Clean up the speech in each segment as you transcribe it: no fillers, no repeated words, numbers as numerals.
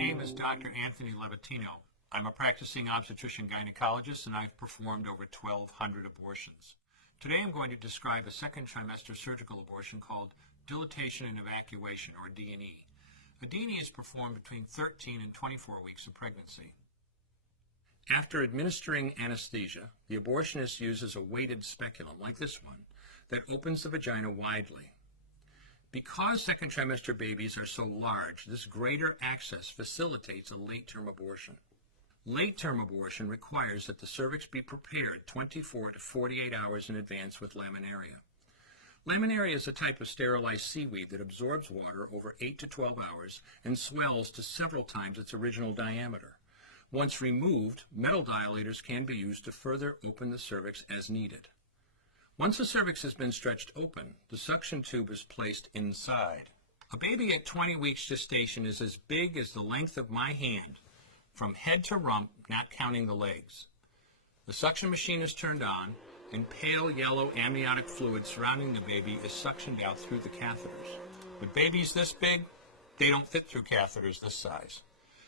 name is Dr. Anthony Levatino. I'm a practicing obstetrician-gynecologist, and I've performed over 1,200 abortions. Today I'm going to describe a second trimester surgical abortion called dilatation and evacuation, or D&E. A D&E is performed between 13 and 24 weeks of pregnancy. After administering anesthesia, the abortionist uses a weighted speculum, like this one, that opens the vagina widely. Because second trimester babies are so large, this greater access facilitates a late-term abortion. Late-term abortion requires that the cervix be prepared 24 to 48 hours in advance with laminaria. Laminaria is a type of sterilized seaweed that absorbs water over 8 to 12 hours and swells to several times its original diameter. Once removed, metal dilators can be used to further open the cervix as needed. Once the cervix has been stretched open, the suction tube is placed inside. A baby at 20 weeks gestation is as big as the length of my hand, from head to rump, not counting the legs. The suction machine is turned on, and pale yellow amniotic fluid surrounding the baby is suctioned out through the catheters. With babies this big, they don't fit through catheters this size.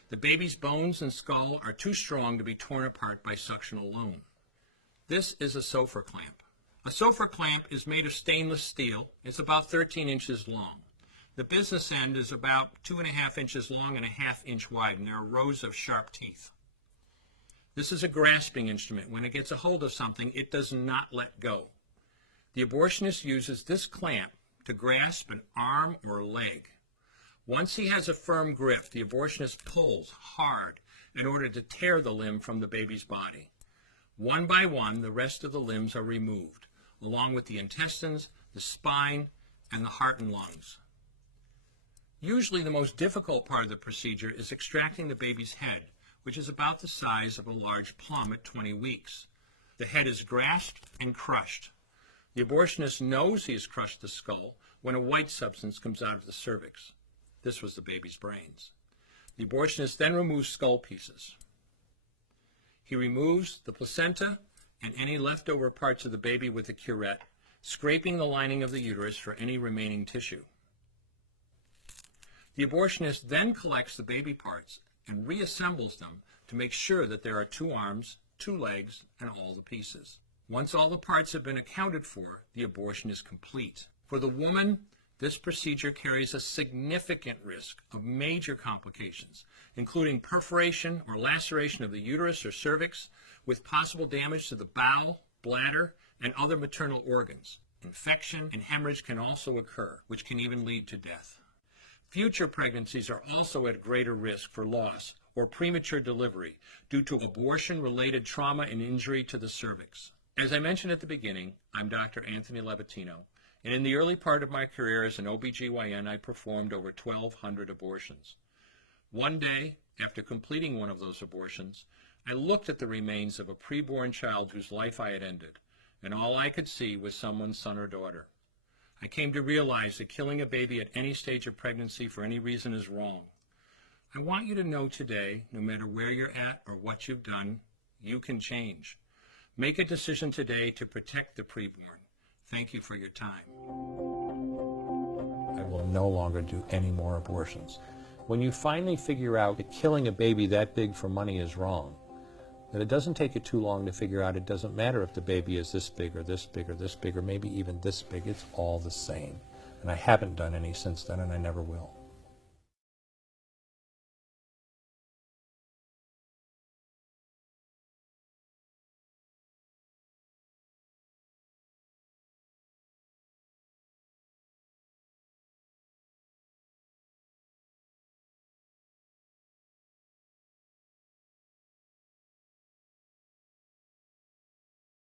The baby's bones and skull are too strong to be torn apart by suction alone. This is a Sofer clamp. A Sofer clamp is made of stainless steel. It's about 13 inches long. The business end is about 2.5 inches long and 1/2 inch wide, and there are rows of sharp teeth. This is a grasping instrument. When it gets a hold of something, it does not let go. The abortionist uses this clamp to grasp an arm or leg. Once he has a firm grip, the abortionist pulls hard in order to tear the limb from the baby's body. One by one, the rest of the limbs are removed, along with the intestines, the spine, and the heart and lungs. Usually the most difficult part of the procedure is extracting the baby's head, which is about the size of a large plum at 20 weeks. The head is grasped and crushed. The abortionist knows he has crushed the skull when a white substance comes out of the cervix. This was the baby's brains. The abortionist then removes skull pieces. He removes the placenta and any leftover parts of the baby with a curette, scraping the lining of the uterus for any remaining tissue. The abortionist then collects the baby parts and reassembles them to make sure that there are 2 arms, 2 legs, and all the pieces. Once all the parts have been accounted for, the abortion is complete. For the woman, this procedure carries a significant risk of major complications, including perforation or laceration of the uterus or cervix, with possible damage to the bowel, bladder, and other maternal organs. Infection and hemorrhage can also occur, which can even lead to death. Future pregnancies are also at greater risk for loss or premature delivery due to abortion-related trauma and injury to the cervix. As I mentioned at the beginning, I'm Dr. Anthony Levatino, and in the early part of my career as an OBGYN, I performed over 1,200 abortions. One day, after completing one of those abortions, I looked at the remains of a preborn child whose life I had ended, and all I could see was someone's son or daughter. I came to realize that killing a baby at any stage of pregnancy for any reason is wrong. I want you to know today, no matter where you're at or what you've done, you can change. Make a decision today to protect the preborn. Thank you for your time. I will no longer do any more abortions. When you finally figure out that killing a baby that big for money is wrong, that it doesn't take you too long to figure out it doesn't matter if the baby is this big or this big or this big or maybe even this big, it's all the same. And I haven't done any since then, and I never will.